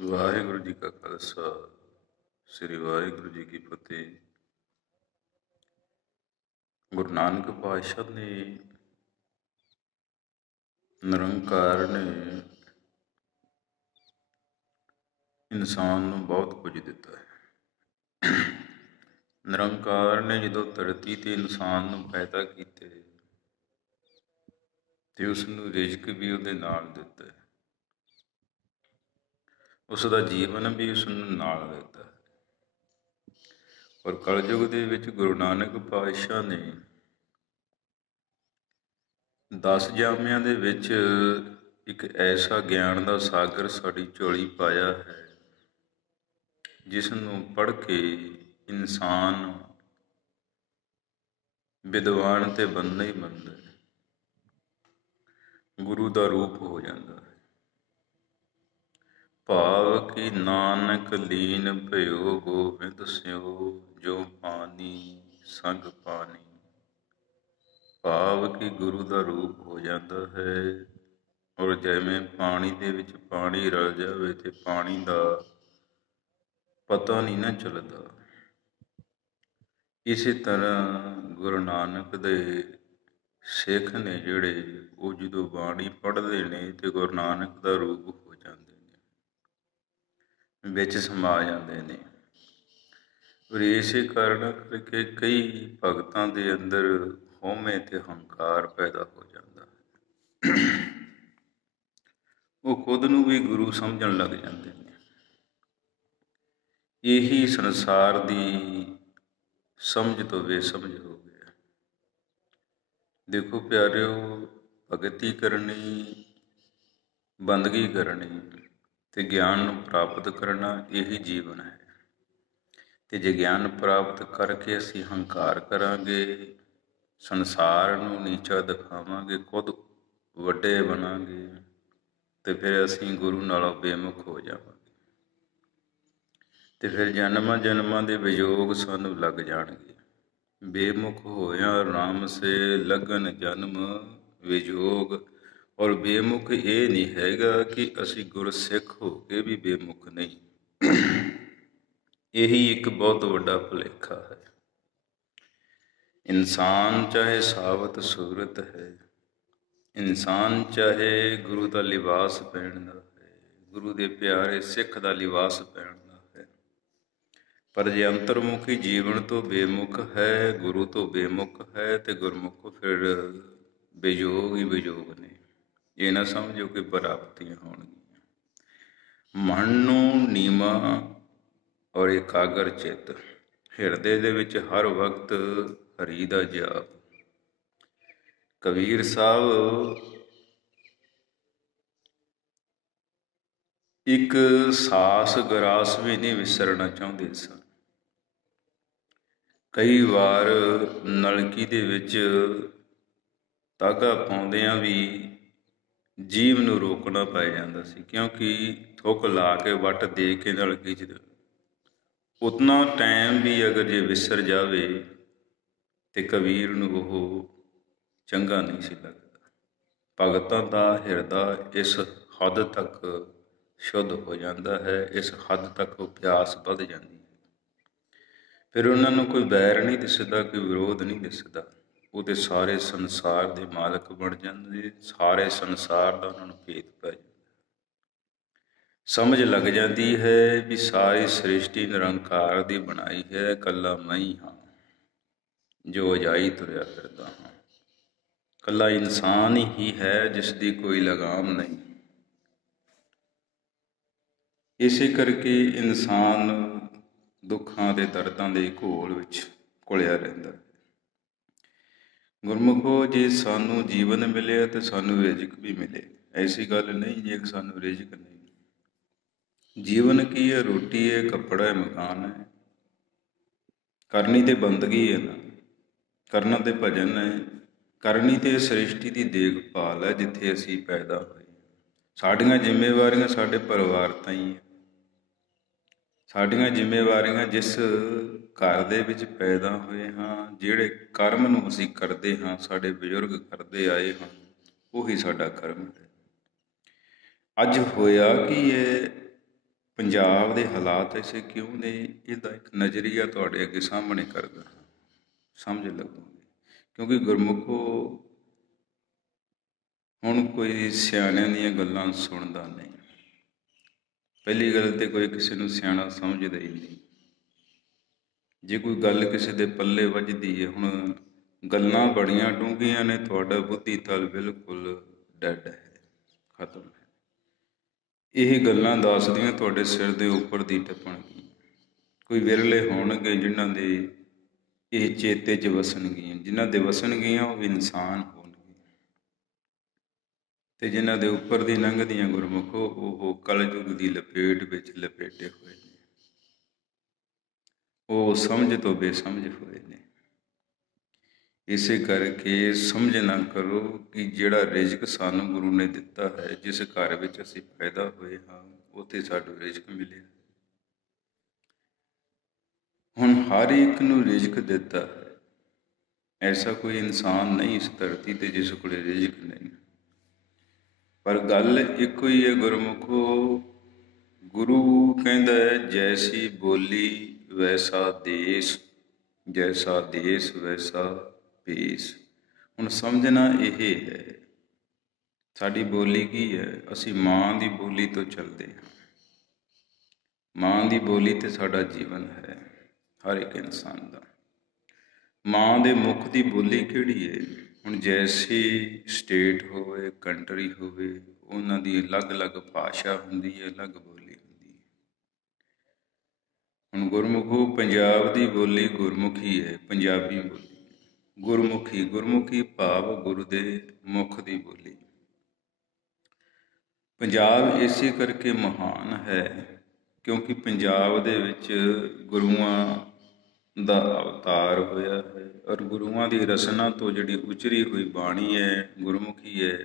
ਵਾਹਿਗੁਰੂ ਜੀ ਕਾ ਖਾਲਸਾ ਸ੍ਰੀ ਵਾਹਿਗੁਰੂ ਜੀ ਕੀ ਫਤਿਹ। ਗੁਰੂ ਨਾਨਕ ਪਾਤਸ਼ਾਹ ਨੇ ਨਿਰੰਕਾਰ ਨੇ ਇਨਸਾਨ ਨੂੰ ਬਹੁਤ ਕੁਝ ਦਿੱਤਾ ਹੈ। ਨਿਰੰਕਾਰ ਨੇ ਜਦੋਂ ਧਰਤੀ ਤੇ ਇਨਸਾਨ ਨੂੰ ਪੈਦਾ ਕੀਤੇ ਤੇ ਉਸ ਨੂੰ ਰਿਜ਼ਕ ਵੀ ਉਹਦੇ ਨਾਲ ਦਿੱਤਾ ਹੈ, ਉਸ ਦਾ ਜੀਵਨ ਵੀ ਉਸ ਨੂੰ ਨਾਲ ਦਿੱਤਾ ਹੈ। ਔਰ ਕਲਯੁਗ ਦੇ ਵਿੱਚ ਗੁਰੂ ਨਾਨਕ ਪਾਤਸ਼ਾਹ ਨੇ 10 ਜਾਮਿਆਂ ਦੇ ਵਿੱਚ ਇੱਕ ਐਸਾ ਗਿਆਨ ਦਾ ਸਾਗਰ ਸਾਡੀ ਝੋਲੀ ਪਾਇਆ ਹੈ, ਜਿਸ ਨੂੰ ਪੜ੍ਹ ਕੇ ਇਨਸਾਨ ਵਿਦਵਾਨ ਤੇ ਬੰਦਾ ਹੀ ਬਣਦਾ ਹੈ, ਗੁਰੂ ਦਾ ਰੂਪ ਹੋ ਜਾਂਦਾ ਹੈ। ਭਾਵ ਕਿ ਨਾਨਕ ਲੀਨ ਭਇਓ ਗੋਬਿੰਦ ਸਿਓ, ਜੋ ਪਾਣੀ ਸੰਗ ਪਾਣੀ। ਭਾਵ ਕਿ ਗੁਰੂ ਦਾ ਰੂਪ ਹੋ ਜਾਂਦਾ ਹੈ। ਔਰ ਜਿਵੇਂ ਪਾਣੀ ਦੇ ਵਿੱਚ ਪਾਣੀ ਰਲ ਜਾਵੇ ਤੇ ਪਾਣੀ ਦਾ ਪਤਾ ਨਹੀਂ ਨਾ ਚੱਲਦਾ, ਇਸੇ ਤਰ੍ਹਾਂ ਗੁਰੂ ਨਾਨਕ ਦੇ ਸਿੱਖ ਨੇ ਜਿਹੜੇ, ਉਹ ਜਦੋਂ ਬਾਣੀ ਪੜ੍ਹਦੇ ਨੇ ਤੇ ਗੁਰੂ ਨਾਨਕ ਦਾ ਰੂਪ ਹੋ ਜਾਂਦੇ ਨੇ, ਵਿੱਚ ਸਮਾ ਜਾਂਦੇ ਨੇ। ਔਰ ਇਸੇ ਕਾਰਨ ਕਰਕੇ ਕਈ ਭਗਤਾਂ ਦੇ ਅੰਦਰ ਹਉਮੈ ਤੇ ਹੰਕਾਰ ਪੈਦਾ ਹੋ ਜਾਂਦਾ ਹੈ। ਉਹ ਖੁਦ ਨੂੰ ਵੀ ਗੁਰੂ ਸਮਝਣ ਲੱਗ ਜਾਂਦੇ ਨੇ। ਇਹੀ ਸੰਸਾਰ ਦੀ ਸਮਝ ਤੋਂ ਬੇਸਮਝ ਹੋ ਗਿਆ। ਦੇਖੋ ਪਿਆਰਿਓ, ਭਗਤੀ ਕਰਨੀ, ਬੰਦਗੀ ਕਰਨੀ ਤੇ ਗਿਆਨ ਨੂੰ ਪ੍ਰਾਪਤ ਕਰਨਾ, ਇਹੀ ਜੀਵਨ ਹੈ। ਤੇ ਜੇ ਗਿਆਨ ਪ੍ਰਾਪਤ ਕਰਕੇ ਅਸੀਂ ਹੰਕਾਰ ਕਰਾਂਗੇ, ਸੰਸਾਰ ਨੂੰ ਨੀਚਾ ਦਿਖਾਵਾਂਗੇ, ਖੁਦ ਵੱਡੇ ਬਣਾਂਗੇ, ਤੇ ਫਿਰ ਅਸੀਂ ਗੁਰੂ ਨਾਲੋਂ ਬੇਮੁਖ ਹੋ ਜਾਵਾਂਗੇ। ਤੇ ਫਿਰ ਜਨਮਾਂ ਜਨਮਾਂ ਦੇ ਵਿਯੋਗ ਸਾਨੂੰ ਲੱਗ ਜਾਣਗੇ। ਬੇਮੁਖ ਹੋਇਆ ਰਾਮ ਸੇ ਲਗਨ ਜਨਮ ਵਿਯੋਗ। ਔਰ ਬੇਮੁਖ ਇਹ ਨਹੀਂ ਹੈਗਾ ਕਿ ਅਸੀਂ ਗੁਰਸਿੱਖ ਹੋ ਕੇ ਵੀ ਬੇਮੁਖ ਨਹੀਂ। ਇਹੀ ਇੱਕ ਬਹੁਤ ਵੱਡਾ ਭੁਲੇਖਾ ਹੈ। ਇਨਸਾਨ ਚਾਹੇ ਸਾਬਤ ਸੂਰਤ ਹੈ, ਇਨਸਾਨ ਚਾਹੇ ਗੁਰੂ ਦਾ ਲਿਬਾਸ ਪਹਿਨਦਾ ਹੈ, ਗੁਰੂ ਦੇ ਪਿਆਰੇ ਸਿੱਖ ਦਾ ਲਿਬਾਸ ਪਹਿਨਦਾ ਹੈ, ਪਰ ਜੇ ਅੰਤਰਮੁਖੀ ਜੀਵਨ ਤੋਂ ਬੇਮੁਖ ਹੈ, ਗੁਰੂ ਤੋਂ ਬੇਮੁਖ ਹੈ, ਤੇ ਗੁਰਮੁਖ ਫਿਰ ਬੇਯੋਗ ਹੀ ਬੇਯੋਗ ਨੇ। ਇਹ ਨਾ ਸਮਝੋ ਕਿ ਪ੍ਰਾਪਤੀਆਂ ਹੋਣਗੀਆਂ। ਮਨ ਨੂੰ ਨੀਵਾਂ ਔਰ ਇਕਾਗਰ ਚਿੱਤ, ਹਿਰਦੇ ਦੇ ਵਿੱਚ ਹਰ ਵਕਤ ਹਰੀ ਦਾ ਜਾਪ। ਕਬੀਰ ਸਾਹਿਬ ਇੱਕ ਸਾਸ ਗਰਾਸ ਵੀ ਨਹੀਂ ਵਿਸਰਨਾ ਚਾਹੁੰਦੇ ਸਨ। ਕਈ ਵਾਰ ਨਲਕੀ ਦੇ ਵਿੱਚ ਧਾਗਾ ਪਾਉਂਦਿਆਂ ਵੀ ਜੀਭ ਨੂੰ ਰੋਕਣਾ ਪੈ ਜਾਂਦਾ ਸੀ, ਕਿਉਂਕਿ ਥੁੱਕ ਲਾ ਕੇ ਵੱਟ ਦੇ ਕੇ ਨਲਕੀ 'ਚ ਉਤਨਾ ਟਾਈਮ ਵੀ ਅਗਰ ਜੇ ਵਿਸਰ ਜਾਵੇ ਤੇ ਕਬੀਰ ਨੂੰ ਉਹ ਚੰਗਾ ਨਹੀਂ ਸੀ ਲੱਗਦਾ। ਭਗਤਾਂ ਦਾ ਹਿਰਦਾ ਇਸ ਹੱਦ ਤੱਕ ਸ਼ੁੱਧ ਹੋ ਜਾਂਦਾ ਹੈ, ਇਸ ਹੱਦ ਤੱਕ ਉਹ ਪਿਆਸ ਵੱਧ ਜਾਂਦੀ ਹੈ। ਫਿਰ ਉਹਨਾਂ ਨੂੰ ਕੋਈ ਵੈਰ ਨਹੀਂ ਦਿਸਦਾ, ਕੋਈ ਵਿਰੋਧ ਨਹੀਂ ਦਿਸਦਾ। ਉਹ ਤੇ ਸਾਰੇ ਸੰਸਾਰ ਦੇ ਮਾਲਕ ਬਣ ਜਾਂਦੇ, ਸਾਰੇ ਸੰਸਾਰ ਦਾ ਉਹਨਾਂ ਨੂੰ ਭੇਤ ਪੈ ਜਾਂਦਾ। ਸਮਝ ਲੱਗ ਜਾਂਦੀ ਹੈ ਵੀ ਸਾਰੀ ਸ੍ਰਿਸ਼ਟੀ ਨਿਰੰਕਾਰ ਦੀ ਬਣਾਈ ਹੈ, ਇਕੱਲਾ ਮੈਂ ਹੀ ਹਾਂ ਜੋ ਅਜਾਈ ਤੁਰਿਆ ਫਿਰਦਾ ਹਾਂ। ਇਕੱਲਾ ਇਨਸਾਨ ਹੀ ਹੈ ਜਿਸ ਦੀ ਕੋਈ ਲਗਾਮ ਨਹੀਂ। ਇਸੇ ਕਰਕੇ ਇਨਸਾਨ ਦੁੱਖਾਂ ਦੇ ਦਰਦਾਂ ਦੇ ਘੋਲ ਵਿੱਚ ਘੁਲਿਆ ਰਹਿੰਦਾ। ਗੁਰਮੁਖੋ, ਜੇ ਸਾਨੂੰ ਜੀਵਨ ਮਿਲਿਆ ਤੇ ਸਾਨੂੰ ਰਿਜ਼ਕ ਵੀ ਮਿਲੇ। ਐਸੀ ਗੱਲ ਨਹੀਂ ਜੇ ਸਾਨੂੰ ਰਿਜ਼ਕ ਨਹੀਂ। ਜੀਵਨ ਕੀ ਹੈ? ਰੋਟੀ ਹੈ, ਕੱਪੜਾ ਹੈ, ਮਕਾਨ ਹੈ। ਕਰਨੀ ਤੇ ਬੰਦਗੀ ਹੈ ਨਾ, ਕਰਨਾ ਤੇ ਭਜਨ ਹੈ, ਕਰਨੀ ਤੇ ਸ੍ਰਿਸ਼ਟੀ ਦੀ ਦੇਖਭਾਲ ਹੈ ਜਿੱਥੇ ਅਸੀਂ ਪੈਦਾ ਹੋਏ। ਸਾਡੀਆਂ ਜ਼ਿੰਮੇਵਾਰੀਆਂ ਸਾਡੇ ਪਰਿਵਾਰ ਤਾਈਂ ਹੈ। ਸਾਡੀਆਂ ਜ਼ਿੰਮੇਵਾਰੀਆਂ ਜਿਸ ਘਰ ਦੇ ਵਿੱਚ ਪੈਦਾ ਹੋਏ ਹਾਂ, ਜਿਹੜੇ ਕਰਮ ਨੂੰ ਅਸੀਂ ਕਰਦੇ ਹਾਂ, ਸਾਡੇ ਬਜ਼ੁਰਗ ਕਰਦੇ ਆਏ ਹਨ, ਉਹੀ ਸਾਡਾ ਕਰਮ ਹੈ। ਅੱਜ ਹੋਇਆ ਕੀ ਹੈ, ਪੰਜਾਬ ਦੇ ਹਾਲਾਤ ਐਸੇ ਕਿਉਂ ਨੇ, ਇਹਦਾ ਇੱਕ ਨਜ਼ਰੀਆ ਤੁਹਾਡੇ ਅੱਗੇ ਸਾਹਮਣੇ ਕਰਦਾ, ਸਮਝ ਲੱਗੂਗੀ। ਕਿਉਂਕਿ ਗੁਰਮੁਖੋ ਹੁਣ ਕੋਈ ਸਿਆਣਿਆਂ ਦੀਆਂ ਗੱਲਾਂ ਸੁਣਦਾ ਨਹੀਂ। ਪਹਿਲੀ ਗੱਲ ਤੇ ਕੋਈ ਕਿਸੇ ਨੂੰ ਸਿਆਣਾ ਸਮਝਦਾ ਹੀ ਨਹੀਂ। ਜੇ ਕੋਈ ਗੱਲ ਕਿਸੇ ਦੇ ਪੱਲੇ ਵੱਜਦੀ ਹੈ, ਹੁਣ ਗੱਲਾਂ ਬੜੀਆਂ ਡੂੰਘੀਆਂ ਨੇ, ਤੁਹਾਡਾ ਬੁੱਧੀ ਤਲ ਬਿਲਕੁਲ ਡੈਡ ਹੈ, ਖਤਮ ਹੈ। ਇਹ ਗੱਲਾਂ ਦੱਸਦੀਆਂ ਤੁਹਾਡੇ ਸਿਰ ਦੇ ਉੱਪਰ ਦੀ ਟੱਪਣਗੀਆਂ। ਕੋਈ ਵਿਰਲੇ ਹੋਣਗੇ ਜਿਨ੍ਹਾਂ ਦੇ ਇਹ ਚੇਤੇ 'ਚ ਵਸਣਗੀਆਂ, ਜਿਨ੍ਹਾਂ ਦੇ ਵਸਣਗੀਆਂ ਉਹ ਇਨਸਾਨ ਹੋਣਗੇ, ਅਤੇ ਜਿਨ੍ਹਾਂ ਦੇ ਉੱਪਰ ਦੀ ਲੰਘਦੀਆਂ ਗੁਰਮੁਖੋ ਉਹ ਕਲਯੁਗ ਦੀ ਲਪੇਟ ਵਿੱਚ ਲਪੇਟੇ ਹੋਏ ਨੇ, ਉਹ ਸਮਝ ਤੋਂ ਬੇਸਮਝ ਹੋਏ ਨੇ। ਇਸੇ ਕਰਕੇ ਸਮਝ ਨਾ ਕਰੋ ਕਿ ਜਿਹੜਾ ਰਿਜ਼ਕ ਸਾਨੂੰ ਗੁਰੂ ਨੇ ਦਿੱਤਾ ਹੈ, ਜਿਸ ਘਰ ਵਿੱਚ ਅਸੀਂ ਪੈਦਾ ਹੋਏ ਹਾਂ, ਉੱਥੇ ਸਾਨੂੰ ਰਿਜ਼ਕ ਮਿਲਿਆ। ਹੁਣ ਹਰ ਇੱਕ ਨੂੰ ਰਿਜ਼ਕ ਦਿੱਤਾ ਹੈ, ਐਸਾ ਕੋਈ ਇਨਸਾਨ ਨਹੀਂ ਇਸ ਧਰਤੀ 'ਤੇ ਜਿਸ ਕੋਲ ਰਿਜ਼ਕ ਨਹੀਂ। ਪਰ ਗੱਲ ਇੱਕੋ ਹੀ ਹੈ ਗੁਰਮੁਖੋ, ਗੁਰੂ ਕਹਿੰਦਾ ਹੈ ਜੈਸੀ ਬੋਲੀ ਵੈਸਾ ਦੇਸ, ਜੈਸਾ ਦੇਸ ਵੈਸਾ ਭੇਸ। ਹੁਣ ਸਮਝਣਾ ਇਹ ਹੈ, ਸਾਡੀ ਬੋਲੀ ਕੀ ਹੈ? ਅਸੀਂ ਮਾਂ ਦੀ ਬੋਲੀ ਤੋਂ ਚੱਲਦੇ ਹਾਂ। ਮਾਂ ਦੀ ਬੋਲੀ 'ਤੇ ਸਾਡਾ ਜੀਵਨ ਹੈ, ਹਰ ਇੱਕ ਇਨਸਾਨ ਦਾ। ਮਾਂ ਦੇ ਮੁੱਖ ਦੀ ਬੋਲੀ ਕਿਹੜੀ ਹੈ? ਹੁਣ ਜੈਸੀ ਸਟੇਟ ਹੋਵੇ, ਕੰਟਰੀ ਹੋਵੇ, ਉਹਨਾਂ ਦੀ ਅਲੱਗ-ਅਲੱਗ ਭਾਸ਼ਾ ਹੁੰਦੀ ਹੈ, ਅਲੱਗ ਬੋਲੀ ਹੁੰਦੀ ਹੈ। ਹੁਣ ਗੁਰਮੁਖੋ ਪੰਜਾਬ ਦੀ ਬੋਲੀ ਗੁਰਮੁਖੀ ਹੈ, ਪੰਜਾਬੀ ਬੋਲੀ ਗੁਰਮੁਖੀ। ਗੁਰਮੁਖੀ ਭਾਵ ਗੁਰੂ ਦੇ ਮੁਖ ਦੀ ਬੋਲੀ। ਪੰਜਾਬ ਇਸੇ ਕਰਕੇ ਮਹਾਨ ਹੈ ਕਿਉਂਕਿ ਪੰਜਾਬ ਦੇ ਵਿੱਚ ਗੁਰੂਆਂ ਦਾ ਅਵਤਾਰ ਹੋਇਆ ਹੈ, ਔਰ ਗੁਰੂਆਂ ਦੀ ਰਸਨਾ ਤੋਂ ਜਿਹੜੀ ਉਚਰੀ ਹੋਈ ਬਾਣੀ ਹੈ, ਗੁਰਮੁਖੀ ਹੈ,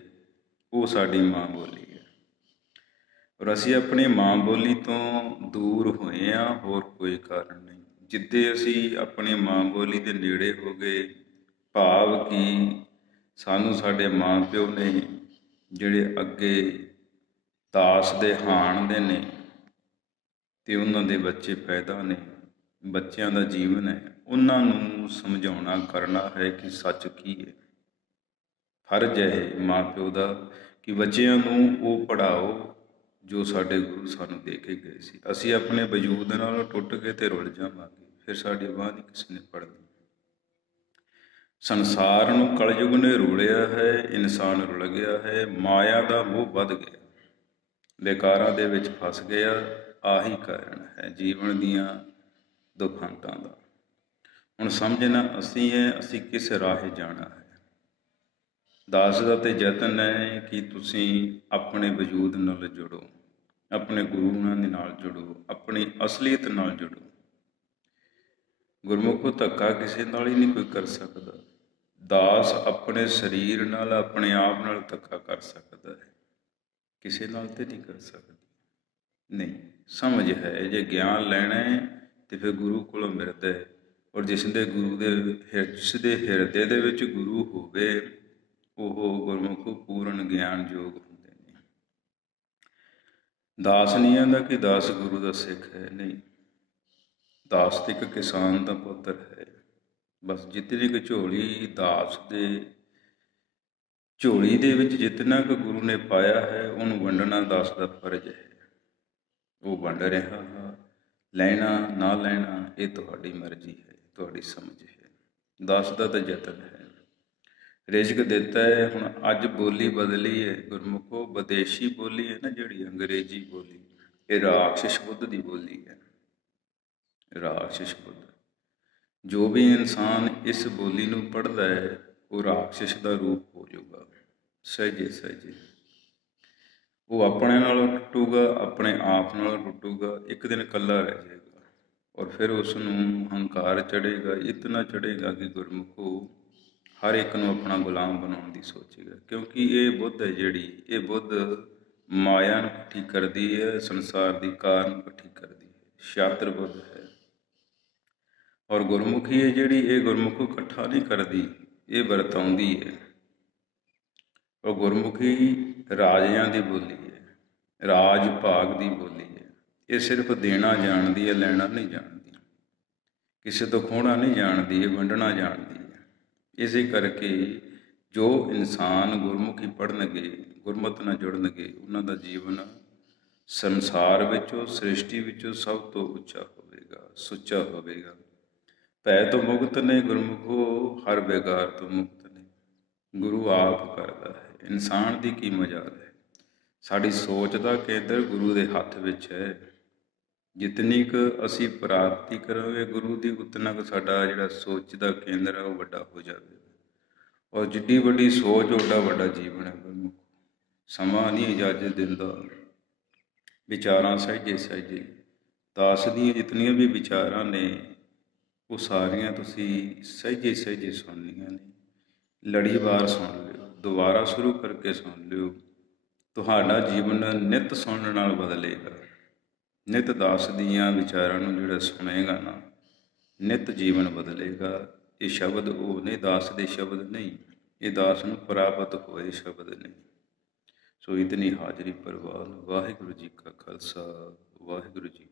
ਉਹ ਸਾਡੀ ਮਾਂ ਬੋਲੀ ਹੈ। ਔਰ ਅਸੀਂ ਆਪਣੀ ਮਾਂ ਬੋਲੀ ਤੋਂ ਦੂਰ ਹੋਏ ਹਾਂ, ਹੋਰ ਕੋਈ ਕਾਰਨ ਨਹੀਂ। ਜਿੱਦੇ ਅਸੀਂ ਆਪਣੀ ਮਾਂ ਬੋਲੀ ਦੇ ਨੇੜੇ ਹੋ ਗਏ, ਭਾਵ ਕਿ ਸਾਨੂੰ ਸਾਡੇ ਮਾਂ ਪਿਓ ਨੇ ਜਿਹੜੇ ਅੱਗੇ ਦਾਸ ਦੇ ਹਾਣ ਦੇ ਨੇ, ਅਤੇ ਉਹਨਾਂ ਦੇ ਬੱਚੇ ਪੈਦਾ ਨੇ, ਬੱਚਿਆਂ ਦਾ ਜੀਵਨ ਹੈ, ਉਹਨਾਂ ਨੂੰ ਸਮਝਾਉਣਾ ਕਰਨਾ ਹੈ ਕਿ ਸੱਚ ਕੀ ਹੈ। ਫਰਜ਼ ਹੈ ਮਾਂ ਪਿਓ ਦਾ ਕਿ ਬੱਚਿਆਂ ਨੂੰ ਉਹ ਪੜ੍ਹਾਓ ਜੋ ਸਾਡੇ ਗੁਰੂ ਸਾਨੂੰ ਦੇ ਕੇ ਗਏ ਸੀ। ਅਸੀਂ ਆਪਣੇ ਵਜੂਦ ਨਾਲ ਟੁੱਟ ਕੇ ਤੇ ਰੁਲ ਜਾਵਾਂਗੇ, ਫਿਰ ਸਾਡੀ ਬਾਂਹ ਨਹੀਂ ਕਿਸੇ ਨੇ ਪੜ੍ਹਨੀ। ਸੰਸਾਰ ਨੂੰ ਕਲਯੁਗ ਨੇ ਰੋਲਿਆ ਹੈ, ਇਨਸਾਨ ਰੁਲ ਗਿਆ ਹੈ, ਮਾਇਆ ਦਾ ਮੋਹ ਵੱਧ ਗਿਆ, ਵਿਕਾਰਾਂ ਦੇ ਵਿੱਚ ਫਸ ਗਿਆ। ਆਹੀ ਕਾਰਨ ਹੈ ਜੀਵਨ ਦੀਆਂ ਦੁਖਾਂਤਾਂ ਦਾ। ਹੁਣ ਸਮਝਣਾ ਅਸੀਂ ਹੈ, ਅਸੀਂ ਕਿਸ ਰਾਹ ਜਾਣਾ ਹੈ। ਦਾਸ ਦਾ ਤੇ ਯਤਨ ਹੈ ਕਿ ਤੁਸੀਂ ਆਪਣੇ ਵਜੂਦ ਨਾਲ ਜੁੜੋ, ਆਪਣੇ ਗੁਰੂਆਂ ਦੇ ਨਾਲ ਜੁੜੋ, ਆਪਣੀ ਅਸਲੀਅਤ ਨਾਲ ਜੁੜੋ। ਗੁਰਮੁਖੋ ਧੱਕਾ ਕਿਸੇ ਨਾਲ ਹੀ ਨਹੀਂ ਕੋਈ ਕਰ ਸਕਦਾ। ਦਾਸ ਆਪਣੇ ਸਰੀਰ ਨਾਲ, ਆਪਣੇ ਆਪ ਨਾਲ ਧੱਕਾ ਕਰ ਸਕਦਾ ਹੈ, ਕਿਸੇ ਨਾਲ ਤੇ ਨਹੀਂ ਕਰ ਸਕਦਾ। ਨਹੀਂ, ਸਮਝ ਹੈ। ਜੇ ਗਿਆਨ ਲੈਣਾ ਹੈ ਤਾਂ ਫਿਰ ਗੁਰੂ ਕੋਲੋਂ ਮਿਲਦਾ ਹੈ, ਔਰ ਜਿਸ ਦੇ ਹਿਰਦੇ ਦੇ ਵਿੱਚ ਗੁਰੂ ਹੋਵੇ ਉਹ ਗੁਰਮੁਖੋ ਪੂਰਨ ਗਿਆਨ ਯੋਗ ਹੁੰਦੇ ਨੇ। ਦਾਸ ਨਹੀਂ ਆਂਦਾ ਕਿ ਦਾਸ ਗੁਰੂ ਦਾ ਸਿੱਖ ਹੈ, ਨਹੀਂ। ਦਾਸ ਤੇ ਇੱਕ ਕਿਸਾਨ ਦਾ ਪੁੱਤਰ ਹੈ, ਬਸ। ਜਿਤਨੀ ਕੁ ਝੋਲੀ ਦਾਸ ਦੇ ਝੋਲੀ ਦੇ ਵਿੱਚ ਜਿਤਨਾ ਕੁ ਗੁਰੂ ਨੇ ਪਾਇਆ ਹੈ, ਉਹਨੂੰ ਵੰਡਣਾ ਦਾਸ ਦਾ ਫਰਜ਼ ਹੈ। ਉਹ ਵੰਡ ਰਿਹਾ ਹਾਂ, ਲੈਣਾ ਨਾ ਲੈਣਾ ਇਹ ਤੁਹਾਡੀ ਮਰਜ਼ੀ ਹੈ, ਤੁਹਾਡੀ ਸਮਝ ਹੈ। ਦਾਸ ਦਾ ਤਾਂ ਯਤਨ ਹੈ। ਰਿਜ਼ਕ ਦਿੱਤਾ ਹੈ। ਹੁਣ ਅੱਜ ਬੋਲੀ ਬਦਲੀ ਹੈ ਗੁਰਮੁਖੋ, ਵਿਦੇਸ਼ੀ ਬੋਲੀ ਹੈ ਨਾ ਜਿਹੜੀ ਅੰਗਰੇਜ਼ੀ ਬੋਲੀ, ਇਹ ਰਾਖਸ਼ ਬੁੱਧ ਦੀ ਬੋਲੀ ਹੈ, ਰਾਖਸ਼ ਬੁੱਧ। ਜੋ ਵੀ ਇਨਸਾਨ ਇਸ ਬੋਲੀ ਨੂੰ ਪੜ੍ਹਦਾ ਹੈ ਉਹ ਰਾਖਸ਼ ਦਾ ਰੂਪ ਹੋ ਜਾਊਗਾ, ਸਹਿਜੇ ਸਹਿਜੇ। ਉਹ ਆਪਣੇ ਨਾਲ ਟੁੱਟੂਗਾ, ਆਪਣੇ ਆਪ ਨਾਲ ਟੁੱਟੂਗਾ, ਇੱਕ ਦਿਨ ਇਕੱਲਾ ਰਹਿ ਜਾਏਗਾ, ਔਰ ਫਿਰ ਉਸ ਨੂੰ ਹੰਕਾਰ ਚੜ੍ਹੇਗਾ, ਇਤਨਾ ਚੜ੍ਹੇਗਾ ਕਿ ਗੁਰਮੁਖੋ ਹਰ ਇੱਕ ਨੂੰ ਆਪਣਾ ਗੁਲਾਮ ਬਣਾਉਣ ਦੀ ਸੋਚੇਗਾ। ਕਿਉਂਕਿ ਇਹ ਬੁੱਧ ਹੈ ਜਿਹੜੀ, ਇਹ ਬੁੱਧ ਮਾਇਆ ਨੂੰ ਇਕੱਠੀ ਕਰਦੀ ਹੈ, ਸੰਸਾਰ ਦੀ ਕਾਰ ਨੂੰ ਇਕੱਠੀ ਕਰਦੀ ਹੈ, ਸ਼ਾਤਰ ਬੁੱਧ ਹੈ। ਔਰ ਗੁਰਮੁਖੀ ਹੈ ਜਿਹੜੀ, ਇਹ ਗੁਰਮੁਖੋ ਇਕੱਠਾ ਨਹੀਂ ਕਰਦੀ, ਇਹ ਵਰਤਾਉਂਦੀ ਹੈ। ਉਹ ਗੁਰਮੁਖੀ ਰਾਜਿਆਂ ਦੀ ਬੋਲੀ ਹੈ, ਰਾਜ ਭਾਗ ਦੀ ਬੋਲੀ ਹੈ। ਇਹ ਸਿਰਫ ਦੇਣਾ ਜਾਣਦੀ ਹੈ, ਲੈਣਾ ਨਹੀਂ ਜਾਣਦੀ। ਕਿਸੇ ਤੋਂ ਖੋਹਣਾ ਨਹੀਂ ਜਾਣਦੀ, ਇਹ ਵੰਡਣਾ ਜਾਣਦੀ ਹੈ। ਇਸੇ ਕਰਕੇ ਜੋ ਇਨਸਾਨ ਗੁਰਮੁਖੀ ਪੜ੍ਹਨਗੇ, ਗੁਰਮਤਿ ਨਾਲ ਜੁੜਨਗੇ, ਉਹਨਾਂ ਦਾ ਜੀਵਨ ਸੰਸਾਰ ਵਿੱਚੋਂ, ਸ੍ਰਿਸ਼ਟੀ ਵਿੱਚੋਂ ਸਭ ਤੋਂ ਉੱਚਾ ਹੋਵੇਗਾ, ਸੁੱਚਾ ਹੋਵੇਗਾ। ਭੈ ਤੋਂ ਮੁਕਤ ਨੇ ਗੁਰਮੁਖੋ, ਹਰ ਬੇਗਾਰ ਤੋਂ ਮੁਕਤ ਨੇ। ਗੁਰੂ ਆਪ ਕਰਦਾ ਹੈ, ਇਨਸਾਨ ਦੀ ਕੀ ਮਜਾਲ ਹੈ। ਸਾਡੀ ਸੋਚ ਦਾ ਕੇਂਦਰ ਗੁਰੂ ਦੇ ਹੱਥ ਵਿੱਚ ਹੈ। ਜਿਤਨੀ ਕੁ ਅਸੀਂ ਪ੍ਰਾਪਤੀ ਕਰਾਂਗੇ ਗੁਰੂ ਦੀ, ਉਤਨਾ ਕੁ ਸਾਡਾ ਜਿਹੜਾ ਸੋਚ ਦਾ ਕੇਂਦਰ ਹੈ ਉਹ ਵੱਡਾ ਹੋ ਜਾਵੇਗਾ। ਔਰ ਜਿੱਡੀ ਵੱਡੀ ਸੋਚ ਓਡਾ ਵੱਡਾ ਜੀਵਨ ਹੈ ਗੁਰਮੁਖ। ਸਮਾਂ ਨਹੀਂ ਇਜਾਜ਼ਤ ਦਿੰਦਾ, ਵਿਚਾਰਾਂ ਸਹਿਜੇ ਸਹਿਜੇ। ਦਾਸ ਦੀਆਂ ਜਿਤਨੀਆਂ ਵੀ ਵਿਚਾਰਾਂ ਨੇ ਉਹ ਸਾਰੀਆਂ ਤੁਸੀਂ ਸਹਿਜੇ ਸਹਿਜੇ ਸੁਣਨੀਆਂ ਨੇ। ਲੜੀਵਾਰ ਸੁਣ ਲਿਓ, ਦੁਬਾਰਾ ਸ਼ੁਰੂ ਕਰਕੇ ਸੁਣ ਲਿਓ। ਤੁਹਾਡਾ ਜੀਵਨ ਨਿੱਤ ਸੁਣਨ ਨਾਲ ਬਦਲੇਗਾ। ਨਿੱਤ ਦਾਸ ਦੀਆਂ ਵਿਚਾਰਾਂ ਨੂੰ ਜਿਹੜਾ ਸੁਣੇਗਾ ਨਾ, ਨਿੱਤ ਜੀਵਨ ਬਦਲੇਗਾ। ਇਹ ਸ਼ਬਦ ਉਹ ਨੇ, ਦਾਸ ਦੇ ਸ਼ਬਦ ਨਹੀਂ, ਇਹ ਦਾਸ ਨੂੰ ਪ੍ਰਾਪਤ ਹੋਏ ਸ਼ਬਦ ਨੇ। ਸੋ ਇਤਨੀ ਹਾਜ਼ਰੀ ਪ੍ਰਵਾਨ। ਵਾਹਿਗੁਰੂ ਜੀ ਕਾ ਖਾਲਸਾ, ਵਾਹਿਗੁਰੂ ਜੀ